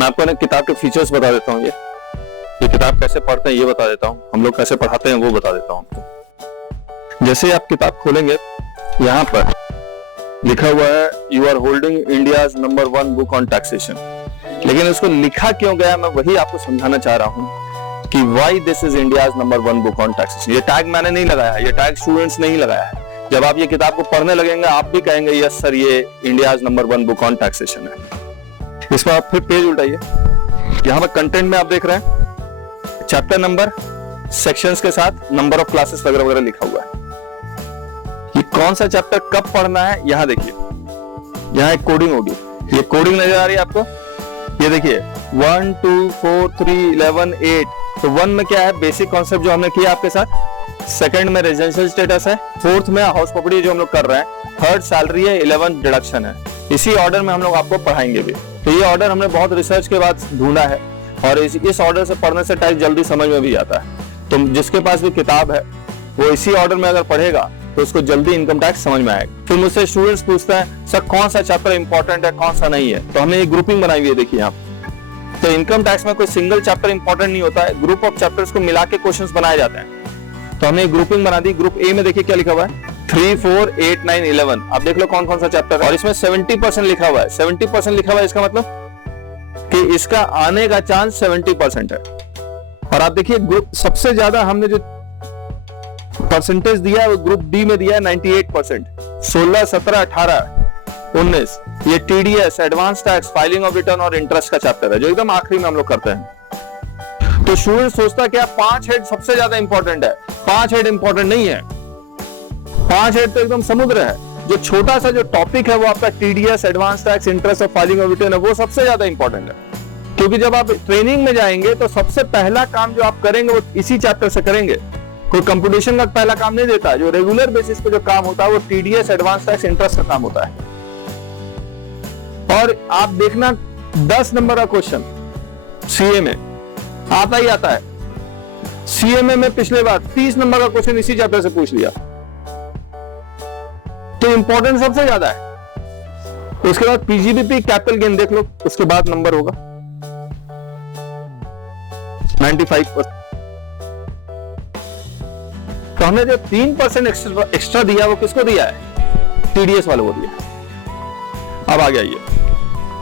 मैं आपको ना किताब के फीचर्स बता देता हूँ। ये किताब कैसे पढ़ते हैं ये बता देता हूँ, हम लोग कैसे पढ़ाते हैं वो बता देता हूँ आपको। जैसे आप किताब खोलेंगे, यहाँ पर लिखा हुआ है you are holding India's number 1 book on taxation, लेकिन उसको लिखा क्यों गया मैं वही आपको समझाना चाह रहा हूँ कि why this is India's number 1 book on taxation. ये टैग मैंने नहीं लगाया, ये टैग स्टूडेंट्स ने ही लगाया है। जब आप ये किताब को पढ़ने लगेंगे आप भी कहेंगे यस सर ये India's number 1 book on taxation है। इस पर आप फिर पेज उल्टाइए, यहाँ पर कंटेंट में आप देख रहे हैं चैप्टर नंबर, सेक्शंस के साथ नंबर ऑफ क्लासेस वगैरह वगैरह लिखा हुआ है। ये कौन सा चैप्टर कब पढ़ना है यहाँ देखिए, यहाँ एक कोडिंग होगी, ये कोडिंग नजर आ रही है आपको, ये देखिए 1 2 4 3 11 8। तो 1 में क्या है बेसिक कॉन्सेप्ट जो हमने किया आपके साथ, सेकंड में रेजिडेंशियल स्टेटस है, फोर्थ में हाउस प्रॉपर्टी जो हम लोग कर रहे हैं, थर्ड सैलरी है, 11 डिडक्शन है। इसी ऑर्डर में हम लोग आपको पढ़ाएंगे भी। तो ये ऑर्डर हमने बहुत रिसर्च के बाद ढूंढा है और इस ऑर्डर से पढ़ने से टाइप जल्दी समझ में भी आता है। तो जिसके पास भी किताब है वो इसी ऑर्डर में अगर पढ़ेगा तो उसको जल्दी इनकम टैक्स समझ में आएगा। फिर मुझसे स्टूडेंट्स पूछते हैं सर कौन सा चैप्टर इंपॉर्टेंट है कौन सा नहीं है, तो हमने एक ग्रुपिंग बनाई हुई है देखिए यहाँ। तो इनकम टैक्स में कोई सिंगल चैप्टर इंपॉर्टेंट नहीं होता है, ग्रुप ऑफ चैप्टर्स को मिला के क्वेश्चंस बनाए जाते हैं। तो हमने एक ग्रुपिंग बना दी। ग्रुप ए में देखिए क्या लिखा हुआ है 3 4 8 9 11। आप देख लो कौन कौन सा चैप्टर है और इसमें 70% लिखा हुआ है। 70% लिखा हुआ है इसका मतलब कि इसका आने का चांस 70% है। और आप देखिए ग्रुप सबसे ज्यादा हमने जो परसेंटेज दिया है वो ग्रुप डी में दिया है 98%। 16 17 18 19 ये TDS, advance tax, filing of return और इंटरेस्ट का चैप्टर है जो एकदम आखिरी में हम लोग करते हैं। तो स्टूडेंट सोचता है कि 5 हेड सबसे ज्यादा इंपॉर्टेंट है, 5 हेड इंपॉर्टेंट नहीं है। 5 हेड तो एकदम समुद्र है। जो छोटा सा जो टॉपिक है वो आपका टीडीएस, एडवांस टैक्स, इंटरेस्ट और फाइलिंग ऑफ रिटर्न है, वो सबसे ज्यादा इंपॉर्टेंट है। क्योंकि जब आप ट्रेनिंग में जाएंगे तो सबसे पहला काम जो आप करेंगे वो इसी चैप्टर से करेंगे। कोई कंप्यूटेशन का पहला काम नहीं देता, जो रेगुलर बेसिस पे जो काम होता है वो टीडीएस, एडवांस टैक्स, इंटरेस्ट का काम होता है। और आप देखना 10 नंबर का क्वेश्चन सीए में आता ही आता है। सीएमए में पिछले बार 30 नंबर का क्वेश्चन इसी चैप्टर से पूछ लिया। तो इंपॉर्टेंट सबसे ज्यादा है। उसके बाद पीजीबीपी, कैपिटल गेन देख लो, उसके बाद नंबर होगा 95%। तो हमने जो 3% एक्स्ट्रा दिया वो किसको दिया है? टीडीएस वालों को दिया। अब आ गया ये।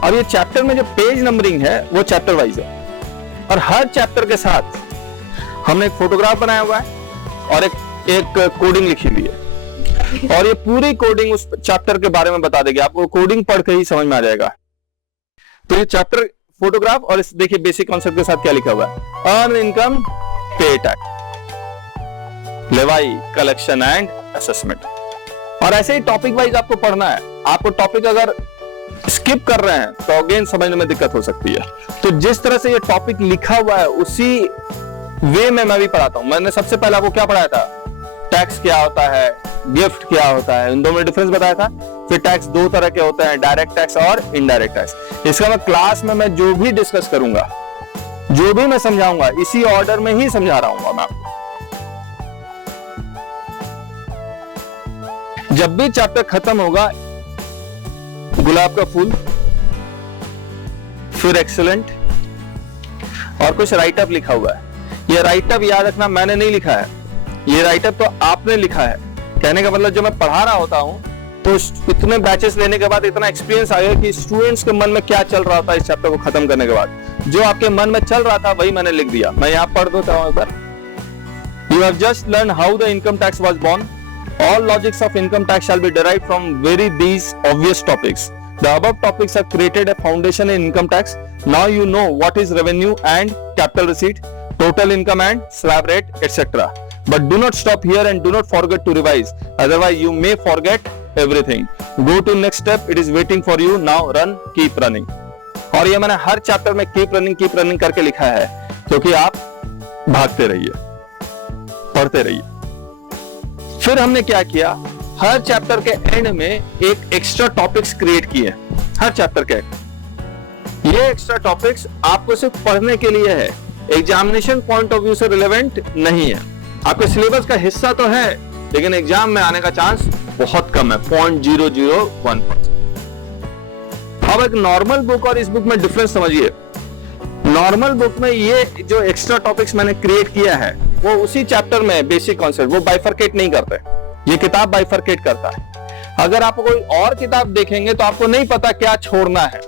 और ये चैप्टर में जो पेज नंबरिंग है वो चैप्टर वाइज है और हर चैप्टर के साथ हमने एक फोटोग्राफ बनाया हुआ है और एक कोडिंग लिखी हुई है और ये पूरी कोडिंग उस चैप्टर के बारे में बता देगी। आपको कोडिंग पढ़ के ही समझ में आ जाएगा। तो ये चैप्टर फोटोग्राफ और इस देखिए बेसिक कॉन्सेप्ट के साथ क्या लिखा हुआ है, अर्न इनकम, पे टैक्स, लेवाई, कलेक्शन एंड असेसमेंट। और ऐसे ही टॉपिक वाइज आपको पढ़ना है। आपको टॉपिक अगर स्किप कर रहे हैं तो अगेन समझने में दिक्कत हो सकती है। तो जिस तरह से ये टॉपिक लिखा हुआ है उसी वे में मैं भी पढ़ाता हूं। मैंने सबसे पहले आपको क्या पढ़ाया था, टैक्स क्या होता है, गिफ्ट क्या होता है, इन दोनों में डिफरेंस बताया था। फिर टैक्स 2 तरह के होते हैं, डायरेक्ट टैक्स और इनडायरेक्ट टैक्स। इसका मैं क्लास में मैं जो भी डिस्कस करूंगा, जो भी मैं समझाऊंगा, इसी ऑर्डर में ही समझा रहा हूं मैं आपको। जब भी चैप्टर खत्म होगा, गुलाब का फूल, फिर एक्सीलेंट और कुछ राइटअप लिखा हुआ है। ये राइटअप याद रखना मैंने नहीं लिखा है, ये राइटअप तो आपने लिखा है। कहने का मतलब जो मैं पढ़ा रहा होता हूं तो इतने बैचेस लेने के बाद इतना एक्सपीरियंस आ गया कि स्टूडेंट्स के मन में क्या चल रहा था इस चैप्टर को खत्म करने के बाद। जो आपके मन में चल रहा था वही मैंने लिख दिया। मैं यहाँ पढ़ देता हूं एक बार। You have just learn how the income tax was born. All logics of income tax shall be derived from these obvious topics. The above topics have created a foundation in income tax. Now you know what is revenue and capital receipt, total income and slab rate, etc. But do not stop here and do not forget to revise. Otherwise, you may forget everything. Go to next step. It is waiting for you. Now run, keep running. और ये मैंने हर chapter में keep running करके लिखा है क्योंकि आप भागते रहिए, पढ़ते रहिए। फिर हमने क्या किया, हर चैप्टर के एंड में एक एक्स्ट्रा टॉपिक्स क्रिएट किए। हर चैप्टर के ये एक्स्ट्रा टॉपिक्स आपको सिर्फ पढ़ने के लिए है, एग्जामिनेशन पॉइंट ऑफ व्यू से रिलेवेंट नहीं है। आपके सिलेबस का हिस्सा तो है लेकिन एग्जाम में आने का चांस बहुत कम है, 0.001%। अब एक नॉर्मल बुक और इस बुक में डिफरेंस समझिए। नॉर्मल बुक में ये जो एक्स्ट्रा टॉपिक्स मैंने क्रिएट किया है वो उसी चैप्टर में बेसिक कॉन्सेप्ट, वो बाइफरकेट नहीं करते, ये किताब बाइफरकेट करता है। अगर आप कोई और किताब देखेंगे तो आपको नहीं पता क्या छोड़ना है,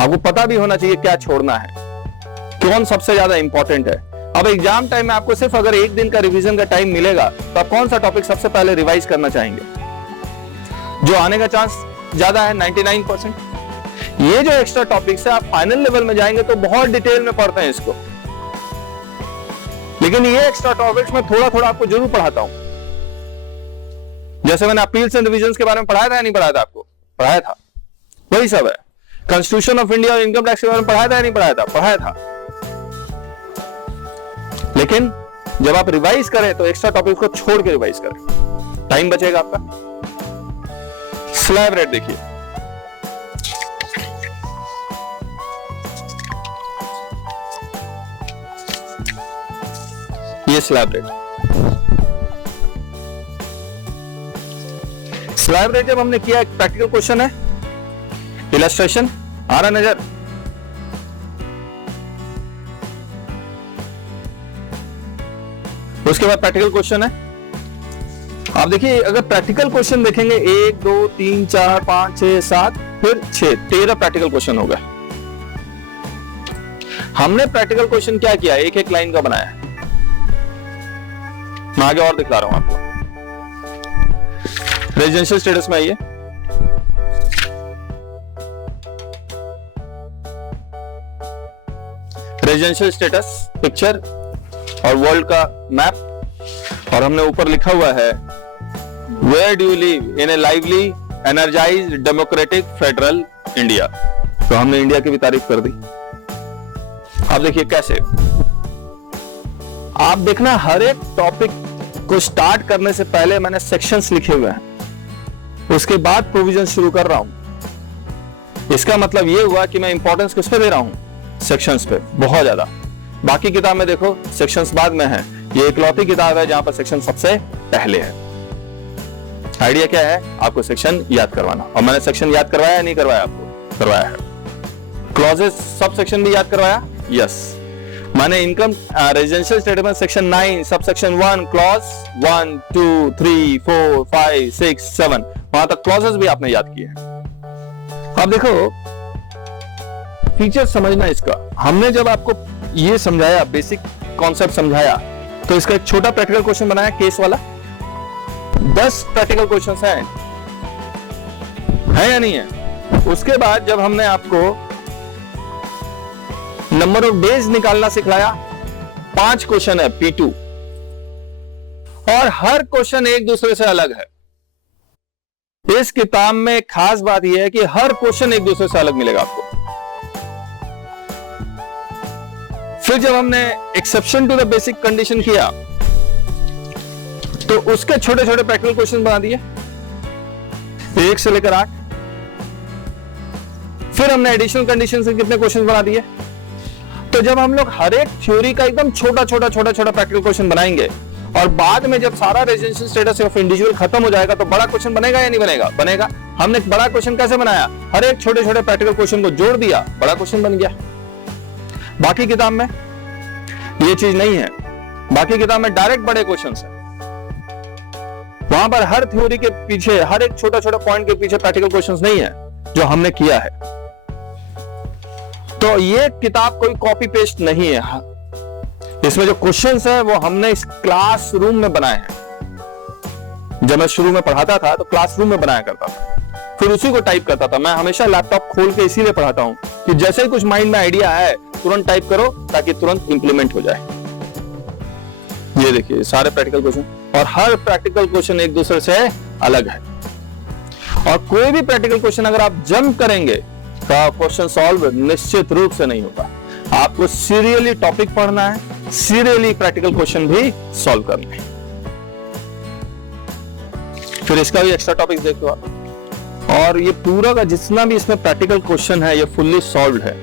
आपको पता भी होना चाहिए क्या छोड़ना है, कौन सबसे ज्यादा इंपॉर्टेंट है। अब एग्जाम टाइम में आपको सिर्फ अगर एक दिन का रिवीजन का टाइम मिलेगा तो आप कौन सा टॉपिक सबसे पहले रिवाइज करना चाहेंगे, जो आने का चांस ज्यादा है 99%। ये जो एक्स्ट्रा टॉपिक्स है आप फाइनल लेवल में जाएंगे तो बहुत डिटेल में पढ़ते हैं इसको, लेकिन ये एक्स्ट्रा टॉपिक्स में थोड़ा थोड़ा आपको जरूर पढ़ाता हूं। जैसे मैंने अपील्स एंड रिविजन्स के बारे में पढ़ाया था या नहीं पढ़ाया था आपको? पढ़ाया था, वही सब है। कॉन्स्टिट्यूशन ऑफ इंडिया और इनकम टैक्स के बारे में पढ़ाया था या नहीं पढ़ाया था? पढ़ाया था। लेकिन जब आप रिवाइज करें तो एक्स्ट्रा टॉपिक को छोड़ के रिवाइज करें, टाइम बचेगा आपका। स्लैब रेट देखिए, ये स्लैब रेट। स्लैब रेट जब हमने किया, एक प्रैक्टिकल क्वेश्चन है, इलस्ट्रेशन आ रहा नजर, उसके बाद प्रैक्टिकल क्वेश्चन है। आप देखिए, अगर प्रैक्टिकल क्वेश्चन देखेंगे 1 2 3 4 5 6 7 फिर 6 13 प्रैक्टिकल क्वेश्चन हो गए। हमने प्रैक्टिकल क्वेश्चन क्या किया, एक एक लाइन का बनाया। मैं आगे और दिखा रहा हूं आपको। रेजिडेंशियल स्टेटस में आइए, रेजिडेंशियल स्टेटस पिक्चर और वर्ल्ड का मैप, और हमने ऊपर लिखा हुआ है where do you live in a lively energized democratic federal India. तो हमने इंडिया की भी तारीफ कर दी। आप देखिए कैसे, आप देखना हर एक टॉपिक को स्टार्ट करने से पहले मैंने सेक्शंस लिखे हुए हैं, उसके बाद प्रोविजन शुरू कर रहा हूं। इसका मतलब यह हुआ कि मैं इंपॉर्टेंस किस पे दे रहा हूं, सेक्शंस पे बहुत ज्यादा। बाकी किताब में देखो सेक्शंस बाद में है, ये इकलौती किताब है जहां पर सेक्शन सबसे पहले है। आइडिया क्या है, आपको सेक्शन याद करवाना, और मैंने सेक्शन याद करवाया या नहीं करवाया? आपको करवाया है। क्लॉजेस सब सेक्शन भी याद करवाया, यस। मैंने इनकम रेजिडेंशियल स्टेटस में सेक्शन 9 सब सेक्शन 1 क्लॉज 1 2 3 4 5 6 7 वहां तक क्लॉजेस भी आपने याद किए। अब देखो फीचर समझना इसका। हमने जब आपको ये समझाया, बेसिक कॉन्सेप्ट समझाया, तो इसका एक छोटा प्रैक्टिकल क्वेश्चन बनाया केस वाला। 10 प्रैक्टिकल क्वेश्चंस हैं, है या नहीं है? उसके बाद जब हमने आपको नंबर ऑफ डेज निकालना सिखाया, 5 क्वेश्चन है P2, और हर क्वेश्चन एक दूसरे से अलग है। इस किताब में खास बात यह है कि हर क्वेश्चन एक दूसरे से अलग मिलेगा आपको। फिर जब हमने exception to the basic condition किया तो उसके छोटे छोटे प्रैक्टिकल क्वेश्चन बना दिए 1 से लेकर 8। फिर हमने एडिशनल कंडीशन से कितने क्वेश्चन बना दिए। तो जब हम लोग हर एक थ्योरी का एकदम छोटा छोटा प्रैक्टिकल क्वेश्चन बनाएंगे, और बाद में जब सारा रेजिडेंशियल स्टेटस ऑफ इंडिविजुअल खत्म हो जाएगा तो बड़ा क्वेश्चन बनेगा या नहीं बनेगा? बनेगा। हमने एक बड़ा क्वेश्चन कैसे बनाया, हर एक छोटे छोटे प्रैक्टिकल क्वेश्चन को जोड़ दिया, बड़ा क्वेश्चन बन गया। बाकी किताब में ये चीज नहीं है, बाकी किताब में डायरेक्ट बड़े क्वेश्चन है। वहां पर हर थ्योरी के पीछे, हर एक छोटा छोटा पॉइंट के पीछे प्रैक्टिकल क्वेश्चंस नहीं है जो हमने किया है। तो ये किताब कोई कॉपी पेस्ट नहीं है, इसमें जो क्वेश्चंस है वो हमने इस क्लासरूम में बनाए हैं। जब मैं शुरू में पढ़ाता था तो क्लासरूम में बनाया करता था, फिर उसी को टाइप करता था। मैं हमेशा लैपटॉप खोल के इसीलिए पढ़ाता हूं कि जैसे ही कुछ माइंड में आइडिया है तुरंत टाइप करो ताकि तुरंत इंप्लीमेंट हो जाए। ये देखिए सारे प्रैक्टिकल क्वेश्चन, और हर प्रैक्टिकल क्वेश्चन एक दूसरे से अलग है। और कोई भी प्रैक्टिकल क्वेश्चन अगर आप जंप करेंगे तो क्वेश्चन सॉल्व निश्चित रूप से नहीं होगा। आपको सीरियली टॉपिक पढ़ना है, सीरियली प्रैक्टिकल क्वेश्चन भी सॉल्व करना है। फिर इसका भी एक्स्ट्रा टॉपिक देखो आप, और ये पूरा का जितना भी इसमें प्रैक्टिकल क्वेश्चन है ये फुल्ली सॉल्व्ड है।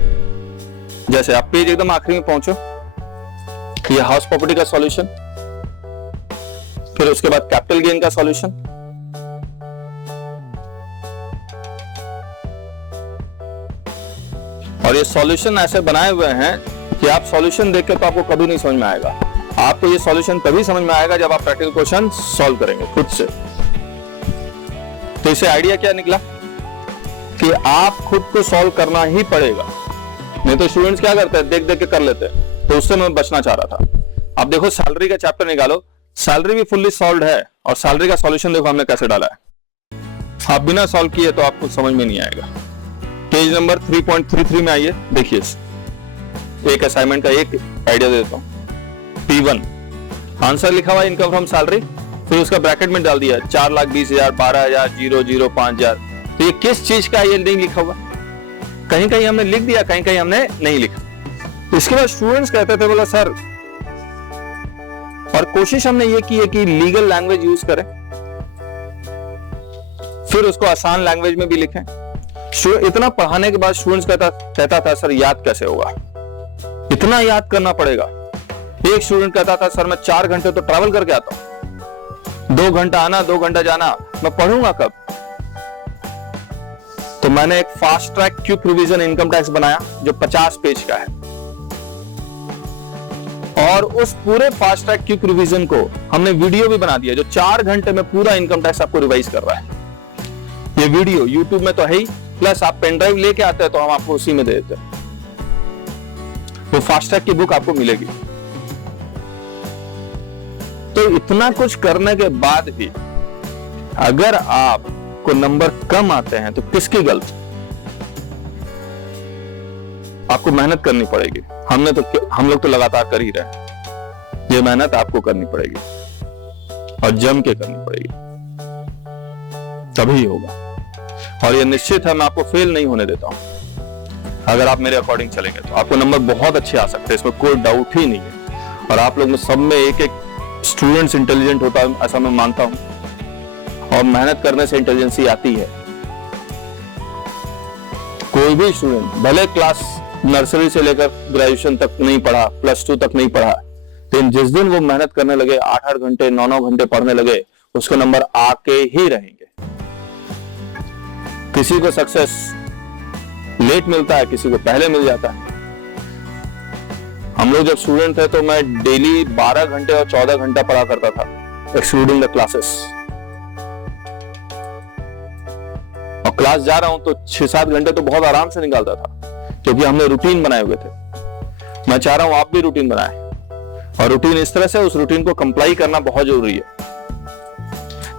जैसे आप पेज एकदम आखिरी में पहुंचो, ये हाउस प्रॉपर्टी का सॉल्यूशन, फिर उसके बाद कैपिटल गेन का सॉल्यूशन, और ये सॉल्यूशन ऐसे बनाए हुए हैं कि आप सॉल्यूशन देख के तो आपको कभी नहीं समझ में आएगा। आपको ये सॉल्यूशन तभी समझ में आएगा जब आप प्रैक्टिकल क्वेश्चन सॉल्व करेंगे खुद से। तो इसे आइडिया क्या निकला कि आप खुद को सॉल्व करना ही पड़ेगा, नहीं तो स्टूडेंट्स क्या करते हैं, देख देख के कर लेते हैं। तो उससे मैं बचना चाह रहा था। अब देखो सैलरी का चैप्टर निकालो, सैलरी भी फुल्ली सॉल्व है और सैलरी का सॉल्यूशन देखो हमने कैसे डाला है। आप बिना सॉल्व किए तो आपको समझ में नहीं आएगा। पेज नंबर 3.33 में आइए, देखिए एक असाइनमेंट का एक आइडिया दे देता हूं। P1 आंसर लिखा हुआ है इनकम फ्रॉम सैलरी, फिर उसका ब्रैकेट में डाल दिया 4,20,000, 12,000, 0,0, 5,000। तो ये किस चीज का ये नहीं लिखा हुआ, कहीं कहीं हमने लिख दिया, कहीं कहीं हमने नहीं लिखा। इसके बाद स्टूडेंट्स कहते थे बोला सर, और कोशिश हमने ये की है कि लीगल लैंग्वेज यूज करें, फिर उसको आसान लैंग्वेज में भी लिखें। इतना पढ़ाने के बाद स्टूडेंट्स कहता था सर याद कैसे होगा, इतना याद करना पड़ेगा। एक स्टूडेंट कहता था सर मैं 4 घंटे तो ट्रैवल करके आता हूं, 2 घंटा आना 2 घंटा जाना, मैं पढ़ूंगा कब। तो मैंने एक fast track quick revision income tax बनाया जो 50 पेज का है, और उस पूरे फास्ट ट्रैक क्विक रिवीजन को हमने वीडियो भी बना दिया जो 4 घंटे में पूरा इनकम टैक्स आपको रिवाइज कर रहा है। ये वीडियो यूट्यूब में तो है ही, प्लस आप पेन ड्राइव लेके आते हैं तो हम आपको उसी में दे देते हैं। वो फास्ट ट्रैक की बुक आपको मिलेगी। तो इतना कुछ करने के बाद भी अगर आपको नंबर कम आते हैं तो किसकी गलती? आपको मेहनत करनी पड़ेगी। हम लोग तो लगातार कर ही रहे हैं। ये मेहनत आपको करनी पड़ेगी और जम के करनी पड़ेगी, तभी होगा। और ये निश्चित है, मैं आपको फेल नहीं होने देता हूं। अगर आप मेरे अकॉर्डिंग चलेंगे तो आपको नंबर बहुत अच्छे आ सकते हैं, इसमें कोई डाउट ही नहीं है। और आप लोग में सब में एक एक स्टूडेंट्स इंटेलिजेंट होता है, ऐसा मैं मानता हूं, और मेहनत करने से इंटेलिजेंसी आती है। कोई भी स्टूडेंट भले क्लास नर्सरी से लेकर ग्रेजुएशन तक नहीं पढ़ा, +2 तक नहीं पढ़ा, लेकिन जिस दिन वो मेहनत करने लगे, 8-8 घंटे 9-9 घंटे पढ़ने लगे, उसके नंबर आके ही रहेंगे। किसी को सक्सेस लेट मिलता है, किसी को पहले मिल जाता है। हम लोग जब स्टूडेंट थे तो मैं डेली 12 घंटे और 14 घंटा पढ़ा करता था, एक्सक्लूडिंग द क्लासेस। और क्लास जा रहा हूं तो 6-7 घंटे तो बहुत आराम से निकालता था, क्योंकि हमने रूटीन बनाए हुए थे। मैं चाह रहा हूं आप भी रूटीन बनाएं, और रूटीन इस तरह से, उस रूटीन को कंप्लाई करना बहुत जरूरी है।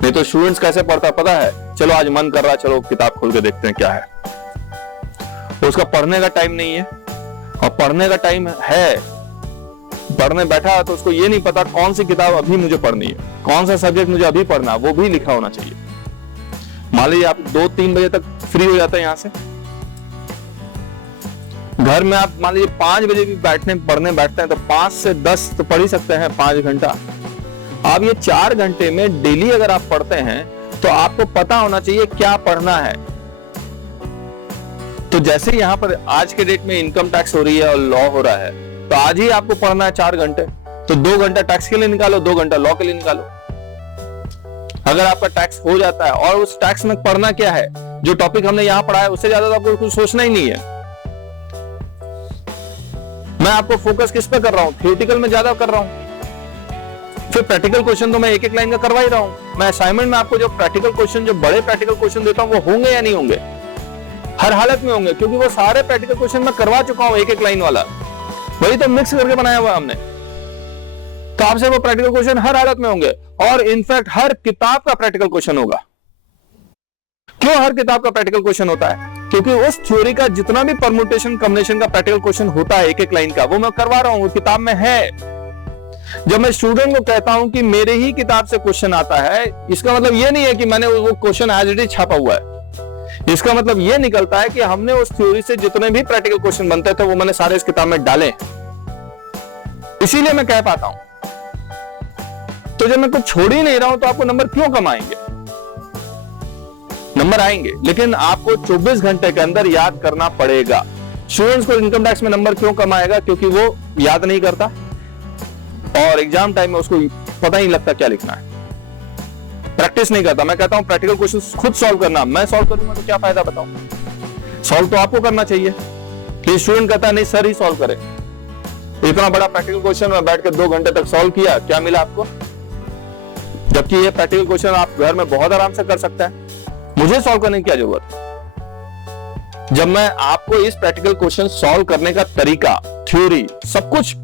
नहीं तो स्टूडेंट्स कैसे पढ़ता पता है, चलो आज मन कर रहा, चलो किताब खोल के देखते हैं क्या है। उसका पढ़ने का टाइम नहीं है, और पढ़ने का टाइम है, पढ़ने बैठा तो उसको ये नहीं पता कौन सी किताब अभी मुझे पढ़नी है, कौन सा सब्जेक्ट मुझे अभी पढ़ना है, वो भी लिखा होना चाहिए। मान लीजिए आप 2-3 बजे तक फ्री हो जाते हैं यहां से, घर में आप मान लीजिए 5 बजे भी पढ़ने बैठते हैं तो 5 से 10 तो पढ़ ही सकते हैं, 5 घंटा। आप ये 4 घंटे में डेली अगर आप पढ़ते हैं तो आपको पता होना चाहिए क्या पढ़ना है। तो जैसे यहाँ पर आज के डेट में इनकम टैक्स हो रही है और लॉ हो रहा है, तो आज ही आपको पढ़ना है 4 घंटे, तो 2 घंटा टैक्स के लिए निकालो, 2 घंटा लॉ के लिए निकालो। अगर आपका टैक्स हो जाता है, और उस टैक्स में पढ़ना क्या है, जो टॉपिक हमने यहाँ पढ़ा है उससे ज्यादा तो आपको कुछ सोचना ही नहीं है। मैं आपको फोकस किस पे कर रहा हूँ, थियोरेटिकल में ज्यादा कर रहा हूँ, फिर प्रैक्टिकल क्वेश्चन तो मैं एक एक लाइन का करवा ही रहा हूं। मैं असाइनमेंट में आपको जो प्रैक्टिकल क्वेश्चन, जो बड़े प्रैक्टिकल क्वेश्चन देता हूं, वो होंगे या नहीं होंगे, हर हालत में होंगे, क्योंकि वो सारे प्रैक्टिकल क्वेश्चन मैं करवा चुका हूं, एक एक लाइन वाला, वही तो मिक्स करके बनाया हुआ हमने। तो आपसे वो प्रैक्टिकल क्वेश्चन हर हालत में होंगे, और इनफैक्ट हर किताब का प्रैक्टिकल क्वेश्चन होगा। क्यों हर किताब का प्रैक्टिकल क्वेश्चन होता है? क्योंकि उस थ्योरी का जितना भी परम्यूटेशन कॉम्बिनेशन का प्रैक्टिकल क्वेश्चन होता है एक एक लाइन का, वो मैं करवा रहा हूं, वो किताब में है। जब मैं स्टूडेंट को कहता हूं कि मेरे ही किताब से क्वेश्चन आता है, इसका मतलब ये नहीं है कि मैंने वो क्वेश्चन एज इट इज छापा हुआ है। इसका मतलब ये निकलता है कि हमने उस थ्योरी से जितने भी प्रैक्टिकल क्वेश्चन बनते थे वो मैंने सारे इस किताब में डाले, इसीलिए मैं कह पाता हूं। तो जब मैं कुछ छोड़ ही नहीं रहा हूं तो आपको नंबर क्यों कम आएंगे? नंबर आएंगे, लेकिन आपको 24 घंटे के अंदर याद करना पड़ेगा। स्टूडेंट्स को इनकम टैक्स में नंबर क्यों कम आएगा? क्योंकि वो याद नहीं करता, और एग्जाम टाइम में उसको पता ही लगता क्या लिखना है, प्रैक्टिस नहीं करता। मैं कहता हूं प्रैक्टिकल क्वेश्चन खुद सॉल्व करना, मैं सॉल्व करूंगा तो क्या फायदा बताऊं? सॉल्व तो आपको करना चाहिए, फिर स्टूडेंट कहता है नहीं सर ही सॉल्व करे। इतना बड़ा प्रैक्टिकल क्वेश्चन में बैठ के 2 घंटे तक सॉल्व किया, क्या मिला आपको? जबकि ये प्रैक्टिकल क्वेश्चन आप घर में बहुत आराम से कर सकते हैं, मुझे सॉल्व करने की क्या जरूरत है? जब मैं आपको इस प्रैक्टिकल क्वेश्चन सॉल्व करने का तरीका, थ्योरी, सब कुछ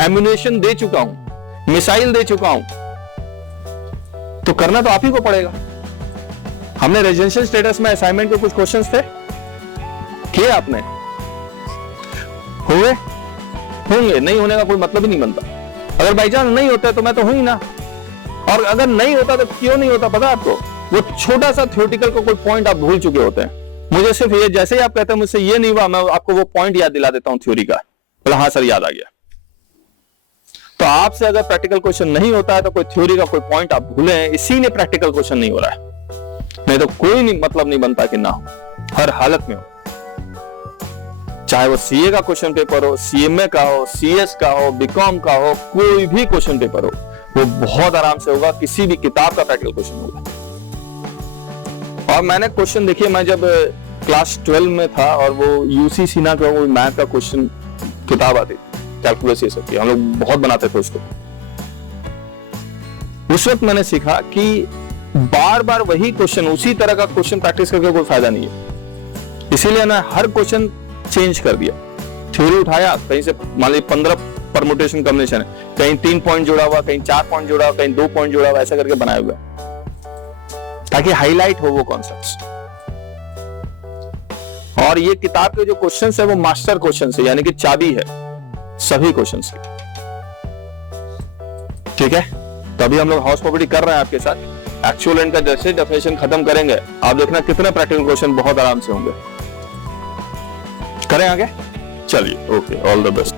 एम्यूनेशन दे चुका हूं, मिसाइल दे चुका हूं, तो करना तो आप ही को पड़ेगा। हमने रेजिडेंशियल स्टेटस में असाइनमेंट के कुछ क्वेश्चंस थे, किए आपने? हुए? होंगे, नहीं होने का कोई मतलब ही नहीं बनता। अगर बाई चांस नहीं होता तो मैं तो हूं ही ना, और अगर नहीं होता तो क्यों नहीं होता पता है आपको? वो छोटा सा थ्योरेटिकल को कोई पॉइंट आप भूल चुके होते हैं। मुझे सिर्फ ये, जैसे ही आप कहते हैं मुझसे ये नहीं हुआ, मैं आपको वो पॉइंट याद दिला देता हूं थ्योरी का, बोला हाँ सर याद आ गया। तो आपसे अगर प्रैक्टिकल क्वेश्चन नहीं होता है तो कोई थ्योरी का कोई पॉइंट आप भूले हैं, इसीलिए प्रैक्टिकल क्वेश्चन नहीं हो रहा है। नहीं तो कोई नहीं, मतलब नहीं बनता कि ना हो, हर हालत में हो। चाहे वो सीए का क्वेश्चन पेपर हो, सीएमए का हो, सीएस का हो, बीकॉम का हो, कोई भी क्वेश्चन पेपर हो, वो बहुत आराम से होगा, किसी भी किताब का प्रैक्टिकल क्वेश्चन होगा। और मैंने क्वेश्चन देखिए, मैं जब क्लास 12 में था और वो यूसी सिन्हा का वो मैथ का क्वेश्चन किताब आती, कैलकुलस ये सब की, हम लोग बहुत बनाते थे उसको। उस वक्त मैंने सीखा कि बार बार वही क्वेश्चन, उसी तरह का क्वेश्चन प्रैक्टिस करके कोई फायदा नहीं है। इसीलिए मैं हर क्वेश्चन चेंज कर दिया। थ्योरी उठाया, कहीं से मान लीजिए 15 परमुटेशन कॉम्बिनेशन है, कहीं 3 पॉइंट जुड़ा हुआ, कहीं 4 पॉइंट जुड़ा हुआ, कहीं 2 पॉइंट जुड़ा हुआ, ऐसा करके बनाए हुए, ताकि हाईलाइट हो वो कॉन्सेप्ट्स। और ये किताब के जो क्वेश्चंस है वो मास्टर क्वेश्चंस है, यानी कि चाबी है सभी क्वेश्चंस की। ठीक है, तो अभी हम लोग हाउस प्रॉपर्टी कर रहे हैं आपके साथ। एक्चुअल एंड का जैसे डेफिनेशन खत्म करेंगे, आप देखना कितने प्रैक्टिकल क्वेश्चन बहुत आराम से होंगे। करें आगे? चलिए, ओके, ऑल द बेस्ट।